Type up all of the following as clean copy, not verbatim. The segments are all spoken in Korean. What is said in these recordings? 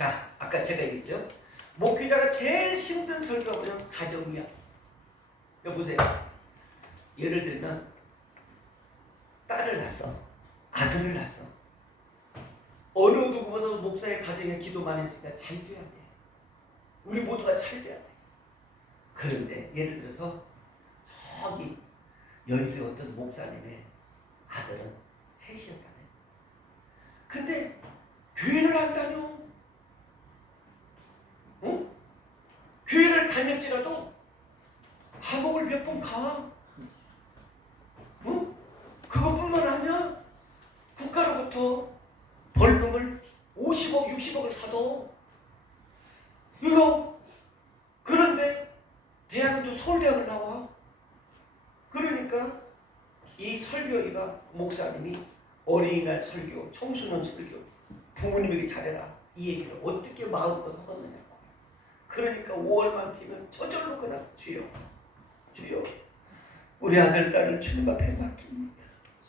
자, 아까 제가 얘기했죠. 목회자가 제일 힘든 설교가 뭐냐면 가정이야. 여보세요. 예를 들면 딸을 낳았어. 아들을 낳았어. 어느 누구보다도 목사의 가정에 기도 많이 했으니까 잘 돼야 돼. 우리 모두가 잘 돼야 돼. 그런데 예를 들어서 저기 여의도의 어떤 목사님의 아들은 셋이었다네. 근데 교회를 안 다녀. 응? 교회를 다녔지라도 감옥을 몇 번 가. 응? 그것뿐만 아니야. 국가로부터 벌금을 50억, 60억을 받아. 이거 그런데 대학은 또 서울대학을 나와. 그러니까 이 설교회가 목사님이 어린이날 설교, 청소년 설교, 부모님에게 잘해라 이 얘기를 어떻게 마음껏 하겠느냐고. 그러니까 5월만 되면 저절로 그냥 주여 우리 아들 딸을 주님 앞에 맡깁니다.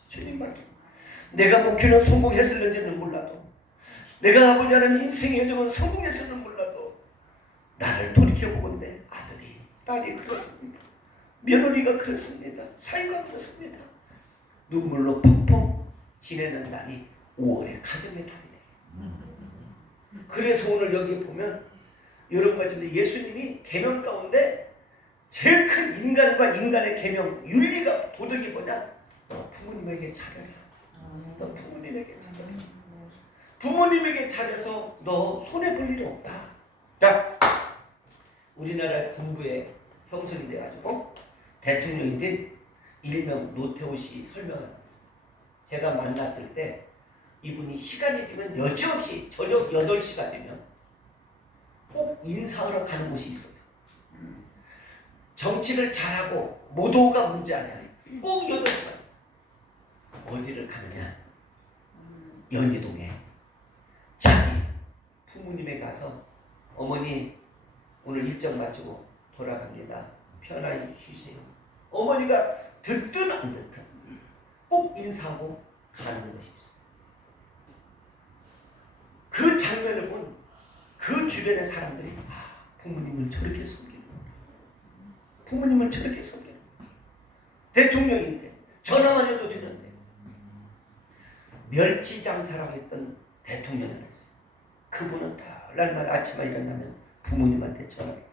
주님 맡깁니다. 내가 목회는 성공했을는지는 몰라도, 내가 아버지 하나님 인생의 여정은 성공했을는 몰라도 나를 돌이켜보건대 아들이 딸이 그렇습니다. 며느리가 그렇습니다. 사위가 그렇습니다. 눈물로 펑펑 지내는 날이 5월의 가정의 달이네. 그래서 오늘 여기 보면 여러분과 지금 예수님이 계명 가운데 제일 큰 인간과 인간의 계명, 윤리가 도덕이 뭐냐? 너 부모님에게 잘해라. 너 부모님에게 잘해라. 부모님에게 잘해서 너 손해볼 일이 없다. 자, 우리나라 군부의 형성이 돼가지고 대통령이 된 일명 노태우 씨 설명을 했습니다. 제가 만났을 때 이분이 시간이 되면 여지없이 저녁 8시가 되면 꼭 인사하러 가는 곳이 있어요. 정치를 잘하고 모도가 문제 아니야. 꼭 8시간. 어디를 가느냐? 연희동에 자기 부모님에 가서 어머니 오늘 일정 마치고 돌아갑니다. 편안히 쉬세요. 어머니가 듣든 안 듣든 꼭 인사하고 가는 것이 있어요. 그 장면을 본 그 주변의 사람들이 부모님을 저렇게 섬기는, 부모님을 저렇게 섬기는, 대통령인데 전화만 해도 되는데. 멸치 장사라고 했던 대통령이 하나 있어요. 그분은 날마다 아침에 일어나면 부모님한테 전화해요.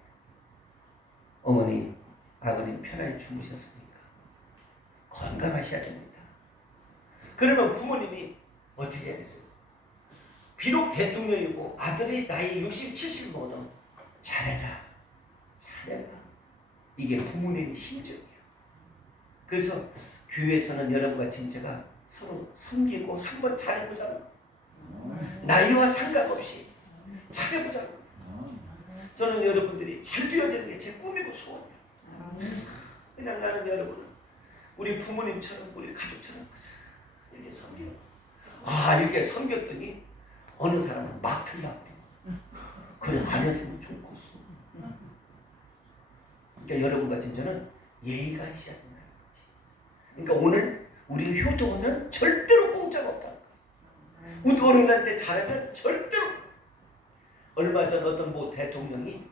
어머니, 아버님 편안히 주무셨습니까? 건강하셔야 됩니다. 그러면 부모님이 어떻게 하겠어요? 비록 대통령이고 아들이 나이 60, 70 먹어도 잘해라. 이게 부모님의 심정이에요. 그래서 교회에서는 여러분과 제가 서로 섬기고 한번 잘해보자는 거예요. 나이와 상관없이 잘해보자는 거예요. 저는 여러분들이 잘 되어지는 게 제 꿈이고 소원이에요. 그냥 나는 여러분을 우리 부모님처럼 우리 가족처럼 이렇게 섬기는 거예요. 이렇게 섬겼더니 어느 사람은 막 틀려고 그래 안 했으면 좋겠어. 그러니까 여러분과 저는 예의가 있어야 된다는 거지. 그러니까 오늘 우리 효도하면 절대로 공짜가 없다는 거지. 우리 어른한테 잘하면 절대로. 얼마 전 어떤 모 대통령이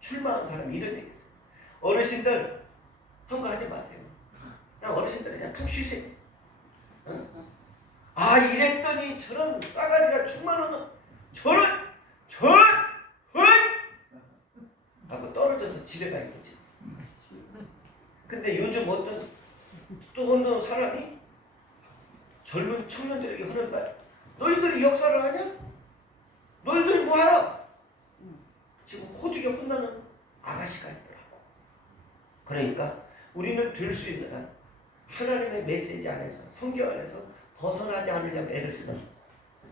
출마한 사람이 이런 얘기 했어요. 어르신들 선거하지 마세요. 그냥 어르신들 그냥 푹 쉬세요. 이랬더니 저런 싸가지가 충만하는 저런 하고 떨어져서 집에 가 있었지. 근데 요즘 어떤 사람이 젊은 청년들에게 하는 말, 너희들이 역사를 하냐? 너희들이 뭐 하라? 지금 호되게 혼나는 아가씨가 있더라고. 그러니까 우리는 될 수 있는 한 하나님의 메시지 안에서, 성경 안에서 벗어나지 않으려고 애를 쓰는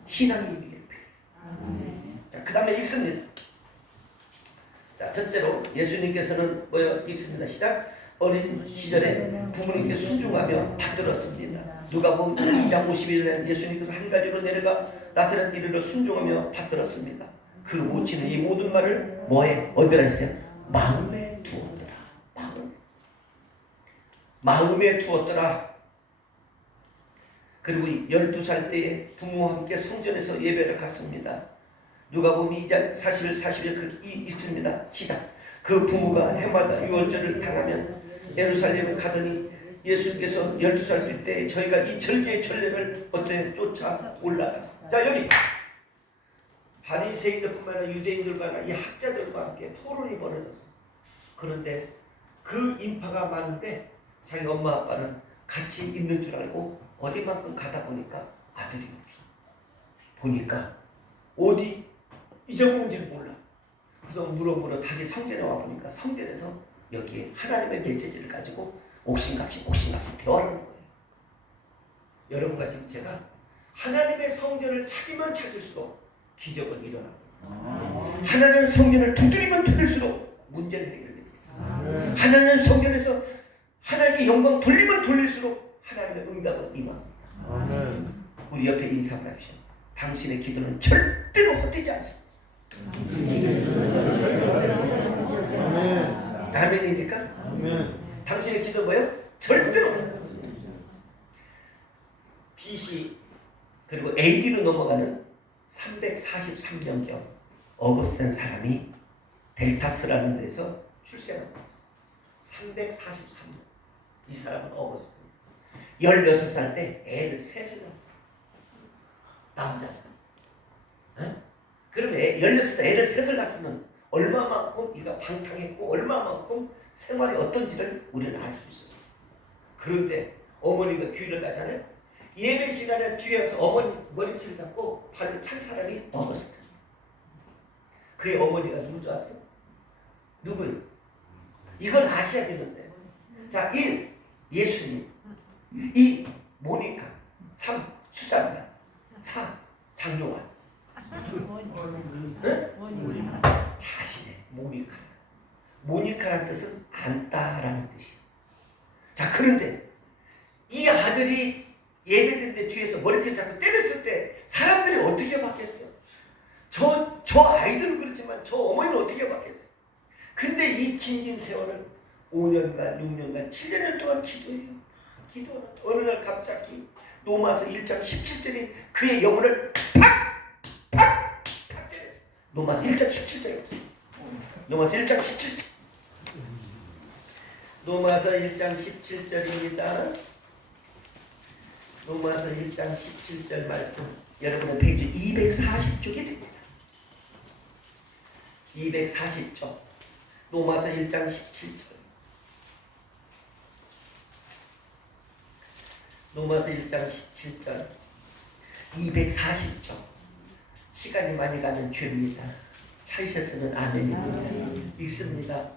신앙이 있기를 필요해요. 자, 그 다음에 읽습니다. 자, 첫째로 예수님께서는 읽습니다. 시작. 어린 시절에 부모님께 순종하며 받들었습니다. 누가복음 2장 51절에 예수님께서 한 가지로 내려가 나사렛 이르러 순종하며 받들었습니다. 그 모친은 이 모든 말을 뭐에 얻으라 했어요? 마음에 두었더라. 마음에 두었더라. 그리고 12살 때에 부모와 함께 성전에서 예배를 갔습니다. 누가복음 2장 40일 40일 있습니다. 시작. 그 부모가 해마다 유월절을 당하면 예루살렘에 가더니 예수께서 12살 때 저희가 이 절기의 전례를 어떻게 쫓아 올라갔습니다. 자, 여기 바리새인들뿐만 아니라 유대인들과 이 학자들과 함께 토론이 벌어졌어요. 그런데 그 인파가 많은데 자기 엄마 아빠는 같이 있는 줄 알고 어디만큼 가다 보니까 아들이 없어. 보니까 어디 잊어먹은지를 몰라. 그래서 물어 다시 성전에 와보니까 성전에서 여기에 하나님의 메시지를 가지고 옥신각신 대화를 하는 거예요. 여러분과 지금 제가 하나님의 성전을 찾으면 찾을수록 기적은 일어납니다. 하나님의 성전을 두드리면 두드릴수록 문제는 해결됩니다. 하나님의 성전에서 하나님의 영광 돌리면 돌릴수록 하나님의 응답은 임합니다. 우리 옆에 인사를 합시다. 당신의 기도는 절대로 헛되지 않습니다. 아멘입니까? 당신의 기도 뭐예요? 절대로 헛되지 않습니다. BC 그리고 AD로 넘어가는 343년경 어거스틴 사람이 델타스라는 데서 출생한 거였어요. 343년. 이 사람은 어거스틴. 16살 때 애를 셋을 낳았어요. 남자잖아. 어? 그러면 16살 애를 셋을 낳았으면 얼마만큼 이가 방탕했고 얼마만큼 생활이 어떤지를 우리는 알 수 있어요. 그런데 어머니가 교회를 가잖아요. 예배 시간에 뒤에 가서 어머니 머리채를 잡고 발을 찬 사람이 어거스틴. 그의 어머니가 누군 줄 아세요? 누구예요? 이건 아셔야 되는데. 자, 1. 예수님. 2. 모니카. 3. 수산자. 4. 장요한. 응? 자신의 모니카. 모니카라는 뜻은 안다라는 뜻이에요. 자, 그런데 이 아들이 예배드는데 뒤에서 머리를 잡고 때렸을 때 사람들이 어떻게 받겠어요? 저 아이들은 그렇지만 저 어머니는 어떻게 받겠어요? 근데 이 긴 세월을 5년간, 6년간, 7년 동안 기도해요. 기도는 어느 날 갑자기 로마서 1장 17절이 그의 영혼을 팍 때렸어요. 로마서 1장 17절에 보세요. 로마서 1장 17절. 로마서 1장 17절입니다. 로마서 1장 17절 말씀 여러분의 페이지 240쪽이 됩니다. 240쪽 로마서 1장 17절 로마서 1장 17절 240쪽 시간이 많이 가면 죄입니다. 찾으셨으면 아멘입니다. 읽습니다.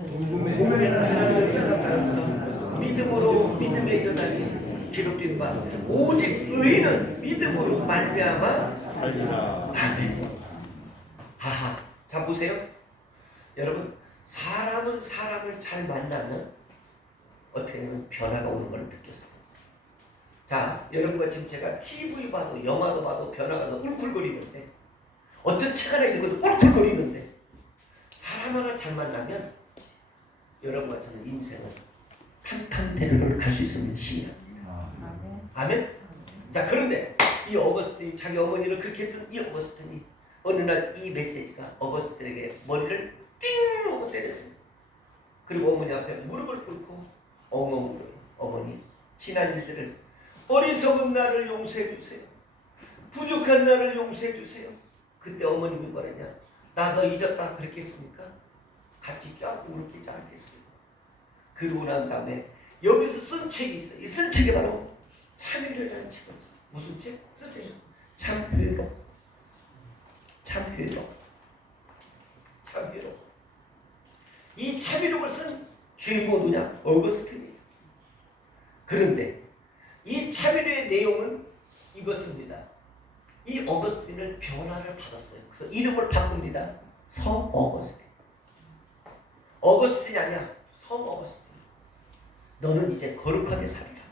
복음에는 하나님을 대답하면서 믿음으로 믿음에 일어나니 기록된 바 오직 의인은 믿음으로 말미암아 살리라. 아멘. 하하. 자, 보세요. 여러분, 사람은 사람을 잘 만나면 어떻게 보면 변화가 오는 걸 느꼈어요. 자, 여러분과 지금 제가 TV 봐도 영화도 봐도 변화가 더 울컥거리는데 어떤 책 하나 읽어도 울컥거리는데 사람 하나 잘 만나면 여러분과 저는 인생은 탄탄대로를 갈 수 있으면 시합니다. 아멘? 자, 그런데 이 어거스틴이 자기 어머니를 그렇게 했던 이 어거스틴이 어느 날 이 메시지가 어거스틴에게 머리를 띵 하고 때렸습니다. 그리고 어머니 앞에 무릎을 꿇고 엉엉 울어요. 어머니, 지난 일들을 어리석은 나를 용서해 주세요. 부족한 나를 용서해 주세요. 그때 어머님이 뭐랬냐? 나 너 잊었다 그렇게 했습니까? 같이 껴안고 울었겠지 않겠습니까? 그러고 난 다음에 여기서 쓴 책이 있어요. 이 쓴 책이 바로 참회로라는 책이죠. 무슨 책? 쓰세요. 참회로. 참회로. 참회로. 이 참회록을 쓴 주인공 누구냐? 어거스틴이에요. 그런데 이 참회로의 내용은 이것입니다. 이 어거스틴은 변화를 받았어요. 그래서 이름을 바꿉니다. 성 어거스틴. 어거스틴이 아니야. 성 어거스틴. 너는 이제 거룩하게 살리라.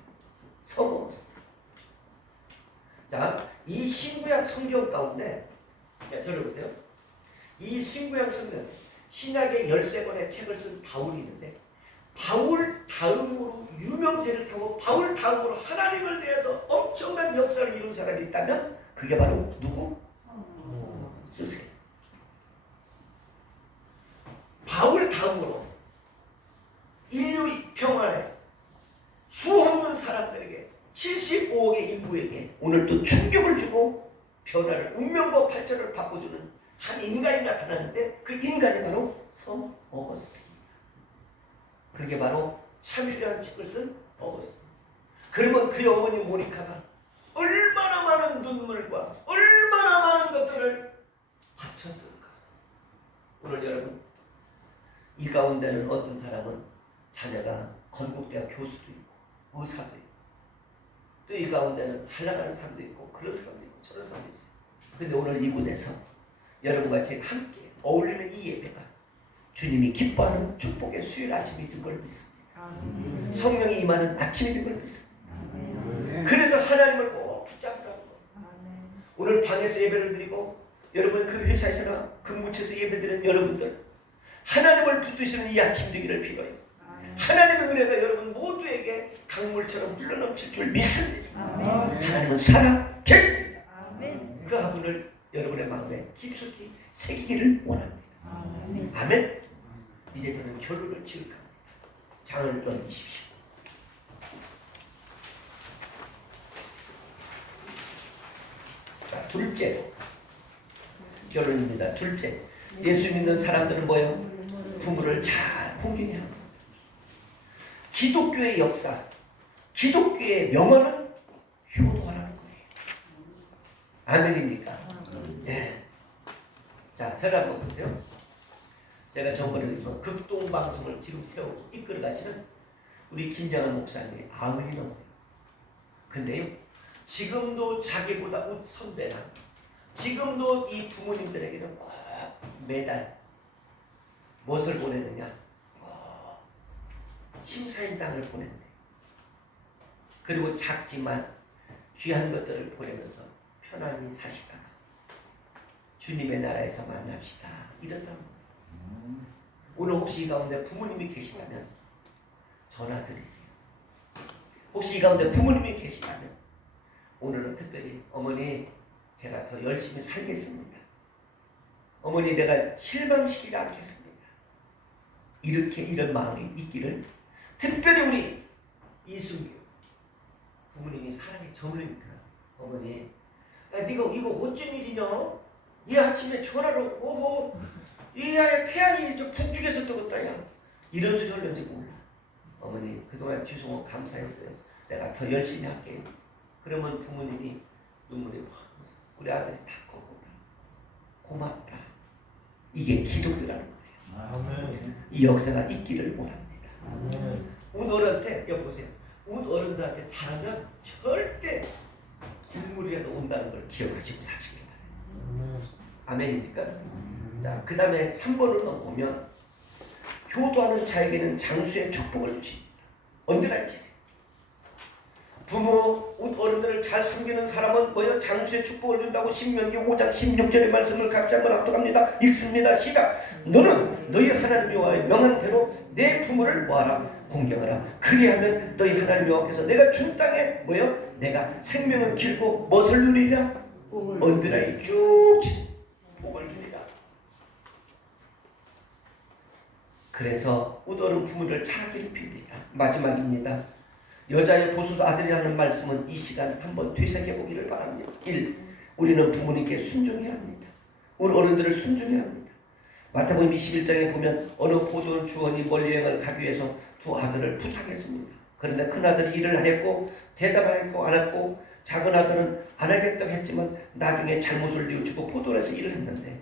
성 어거스틴. 자, 이 신구약 성경 가운데 저를 보세요. 이 신구약 성경 신약의 13권의 책을 쓴 바울이 있는데 바울 다음으로 유명세를 타고 바울 다음으로 하나님을 대해서 엄청난 역사를 이룬 사람이 있다면 그게 바로 누구? 쓰세. 오늘 또 충격을 주고 변화를 운명과 발전을 바꿔주는 한 인간이 나타나는데 그 인간이 바로 성 어거스틴입니다. 그게 바로 참이라는 책을 쓴 어거스틴. 그러면 그의 어머니 모니카가 얼마나 많은 눈물과 얼마나 많은 것들을 바쳤을까. 오늘 여러분 이 가운데는 어떤 사람은 자녀가 건국대학 교수도 있고 의사도 있고 또 이 가운데는 잘 나가는 사람도 있고 그런 사람도 있고 저런 사람도 있어요. 근데 오늘 이곳에서 여러분과 제가 함께 어울리는 이 예배가 주님이 기뻐하는 축복의 수요일 아침이 된 걸 믿습니다. 성령이 임하는 아침이 된 걸 믿습니다. 그래서 하나님을 꼭 붙잡으라는 거. 오늘 방에서 예배를 드리고 여러분 그 회사에서나 근무처에서 예배드리는 여러분들 하나님을 붙드시는 이 아침 되기를 빌어요. 하나님의 은혜가 여러분 모두에게 강물처럼 흘러넘칠 줄 믿습니다. 하나님은 살아 계십니다. 그 화분을 여러분의 마음에 깊숙이 새기기를 원합니다. 아멘. 이제 저는 결론을 지을까 합니다. 장을 넘기십시오. 자, 둘째 결론입니다. 둘째, 예수 믿는 사람들은 뭐예요? 부모를 잘 공경해야 합니다. 기독교의 역사, 기독교의 명언은 효도하라는 거예요. 아멘입니까? 네. 자, 저를 한번 보세요. 제가 저번에 극동방송을 지금 세우고 이끌어 가시는 우리 김정한 목사님이 90이 넘어요. 근데요, 지금도 자기보다 선배나 지금도 이 부모님들에게는 꼭 매달 무엇을 보내느냐? 심사임당을 보낸대. 그리고 작지만 귀한 것들을 보내면서 편안히 사시다가 주님의 나라에서 만납시다. 이렇다는 거예요. 오늘 혹시 이 가운데 부모님이 계시다면 전화 드리세요. 혹시 이 가운데 부모님이 계시다면 오늘은 특별히 어머니 제가 더 열심히 살겠습니다. 어머니 내가 실망시키지 않겠습니다. 이렇게 이런 마음이 있기를 특별히 우리 이순규 부모님이 사랑에 저물으니까 어머니 야, 네가 이거 어쩐 일이냐? 이 아침에 전화를 오고 이 태양이 저 북쪽에서 뜨겁다 야 이런 소리 하려는지 몰라. 어머니 그동안 죄송하고 감사했어요. 내가 더 열심히 할게요. 그러면 부모님이 눈물이 막 우리 아들이 다 걷구나. 고맙다. 이게 기독교라는 거예요. 아멘. 이 역사가 있기를 원합니다. 우리 여보세요. 우리 어른들한테 잘하면 절대 국물이라도 온다는 걸 기억하시고 사시길 바랍니다. 아멘입니까? 자, 그 다음에 3번을 넘보면 효도하는 자에게는 장수의 축복을 주십니다. 언제나 지세요. 부모, 어른들을 잘 섬기는 사람은 뭐요? 장수의 축복을 준다고 신명기 5장 16절의 말씀을 같이 한번 합독합니다. 읽습니다. 시작. 너는 너희 하나님 여호와의 명한 대로 내 부모를 뭐하라? 공경하라. 그리하면 너희 하나님 여호와께서 내가 준 땅에 뭐요? 내가 생명은 길고 무엇을 누리리라? 언제나 쭉 복을 주리라. 그래서 우리 부모를 잘하기를 빕니다. 마지막입니다. 여자의 보소서 아들이 하는 말씀은 이 시간 한번 되새겨보기를 바랍니다. 1. 우리는 부모님께 순종해야 합니다. 우리 어른들을 순종해야 합니다. 마태복음 21장에 보면 어느 포도원 주원이 멀리 여행을 가기 위해서 두 아들을 부탁했습니다. 그런데 큰 아들이 일을 하였고 대답하였고 안 했고 작은 아들은 안 하겠다고 했지만 나중에 잘못을 뉘우치고 포도원에서 일을 했는데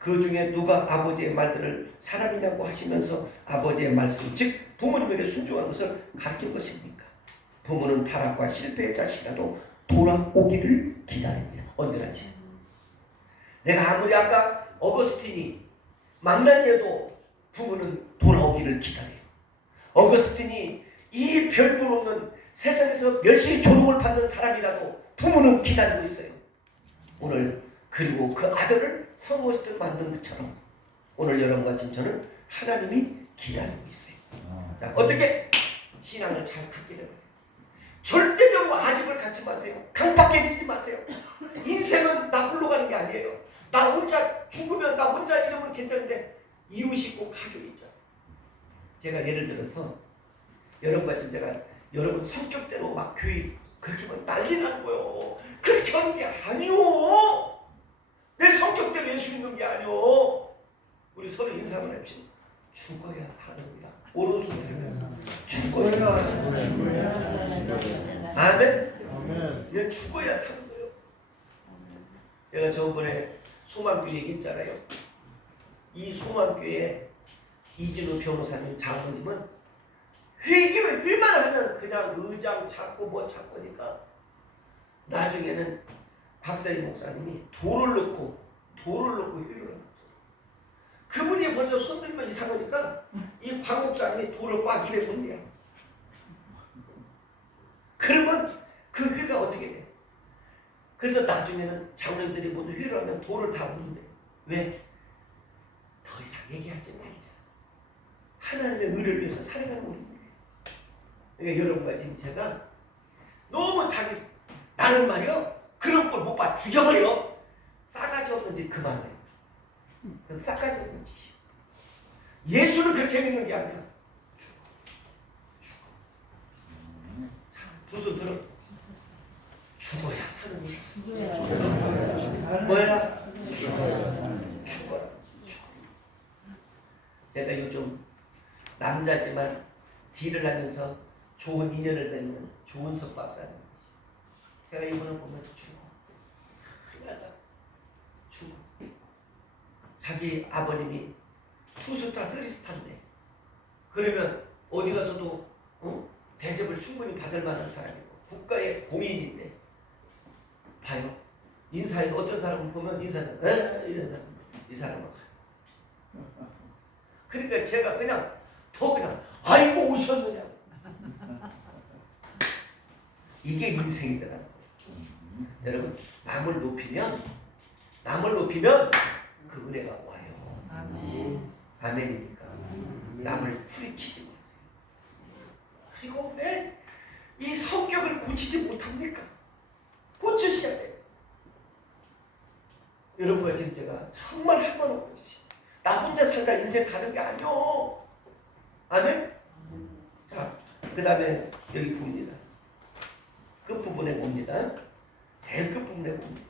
그 중에 누가 아버지의 말들을 사람이냐고 하시면서 아버지의 말씀 즉 부모님에게 순종하는 것을 가르친 것입니까? 부모는 타락과 실패의 자식이라도 돌아오기를 기다립니다. 언제든지. 내가 아무리 아까 어거스틴이 망나니에도 부모는 돌아오기를 기다려요. 어거스틴이 이 별볼 없는 세상에서 멸시 조롱을 받는 사람이라도 부모는 기다리고 있어요. 오늘 그리고 그 아들을 성어스틴 만든 것처럼 오늘 여러분과 지금 저는 하나님이 기다리고 있어요. 자, 어떻게 신앙을 잘 갖기를 바랍니다. 절대적으로 아집을 갖지 마세요. 강박해지지 마세요. 인생은 나 홀로 가는 게 아니에요. 나 혼자 죽으면 나 혼자 이러면 괜찮은데 이웃이 있고 가족이 있잖아요. 제가 예를 들어서 여러분과 지금 제가 여러분 성격대로 막 교회 그렇게 하면 난리 나는 거요. 그렇게 하는 게 아니오. 내 성격대로 예수 믿는 게 아니오. 우리 서로 인사를 합시다. 죽어야 사는이라. 오른손 들면서 죽어야 사는. 아멘. 이건 죽어야 사는 거예요. 제가 저번에 소망교회 얘기했잖아요. 이 소망교회 이진우 변호사님 장모님은 회개를 얼마나 하면 그냥 의장 찾고 뭐 찾고니까 나중에는 박사님 목사님이 돌을 넣고 회개를 합니다. 그분이 벌써 손들면 이상하니까 이 광 목사님이 돌을 꽉 입에 본대요. 그러면 그 회가 어떻게 돼? 그래서 나중에는 장로님들이 무슨 회를 하면 돌을 다 부른대. 왜? 더 이상 얘기하지 말자. 하나님의 의를 위해서 살아가는 우리입니다. 그러니까 여러분과 지금 제가 너무 자기 나는 말이요 그런 걸 못 봐 죽여버려. 싸가지 없는 짓 그만해. 그래서 싸가지 없는 짓이야. 예수를 그렇게 믿는 게 아니라 죽어. 자, 두 손 들어. 죽어야 사는 거야. 뭐야? 죽어라. 제가 요즘 남자지만 딜을 하면서 좋은 인연을 맺는 조은석 박사님. 제가 이분을 보면 죽어. 큰일 나다. 죽어. 자기 아버님이 투스타, 쓰리스타인데 그러면 어디 가서도 대접을 충분히 받을 만한 사람이고 국가의 공인인데 봐요. 인사에 어떤 사람을 보면 인사는 이런 사람, 이 사람은 그러니까 제가 그냥 아이고 오셨느냐. 이게 인생이더라고요. 여러분 남을 높이면 그 은혜가 와요. 아멘. 아멘입니까? 남을 후리치지 마세요. 그리고 왜 이 성격을 고치지 못합니까? 고치셔야 돼요. 여러분과 지금 제가 정말 한 번은 고치셔야 돼요. 나 혼자 살다 인생 가는 게 아니요. 아멘? 자, 그 다음에 여기 봅니다. 끝부분에 봅니다. 제일 끝부분에 봅니다.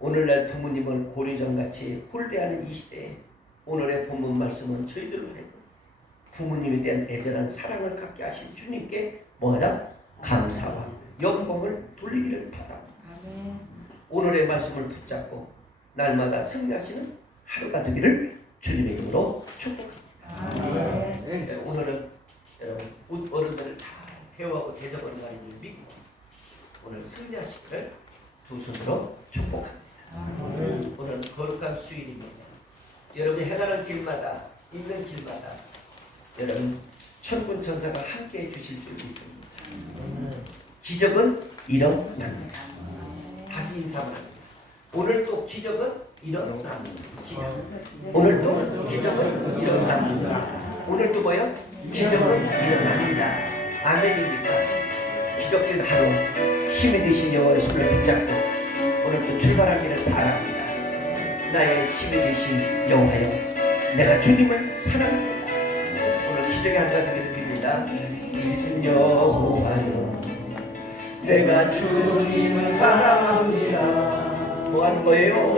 오늘날 부모님을 고리정같이 홀대하는 이 시대에 오늘의 본문 말씀은 저희들로 하여금 부모님에 대한 애절한 사랑을 갖게 하신 주님께 뭐하자? 감사와 영광을 돌리기를 바랍니다. 오늘의 말씀을 붙잡고 날마다 승리하시는 하루가 되기를 주님의 이름으로 축복합니다. 네, 오늘은 여러분 어른들을 잘 대우하고 대접하는 날인 줄 믿고 오늘 승리하시기를 두 손으로 축복합니다. 오늘은 거룩한 수일입니다. 여러분이 해가는 길마다 있는 길마다 여러분 천군 천사가 함께해 주실 줄 믿습니다. 기적은 일어납니다. 다시 인사합니다. 오늘 또 기적은 일어납니다. 오늘도 기적은 일어납니다. 오늘도 뭐요? 기적은 일어납니다. 아멘입니까? 기적된 하루 힘이 되신 여호와의 손을 붙잡고 오늘도 출발하기를 바랍니다. 나의 힘이 되신 여호와여, 내가 주님을 사랑합니다. 오늘 기적의 하루가 되기를 빕니다. 이신 여호와여, 내가 주님을 사랑합니다. 뭐 하는 거예요?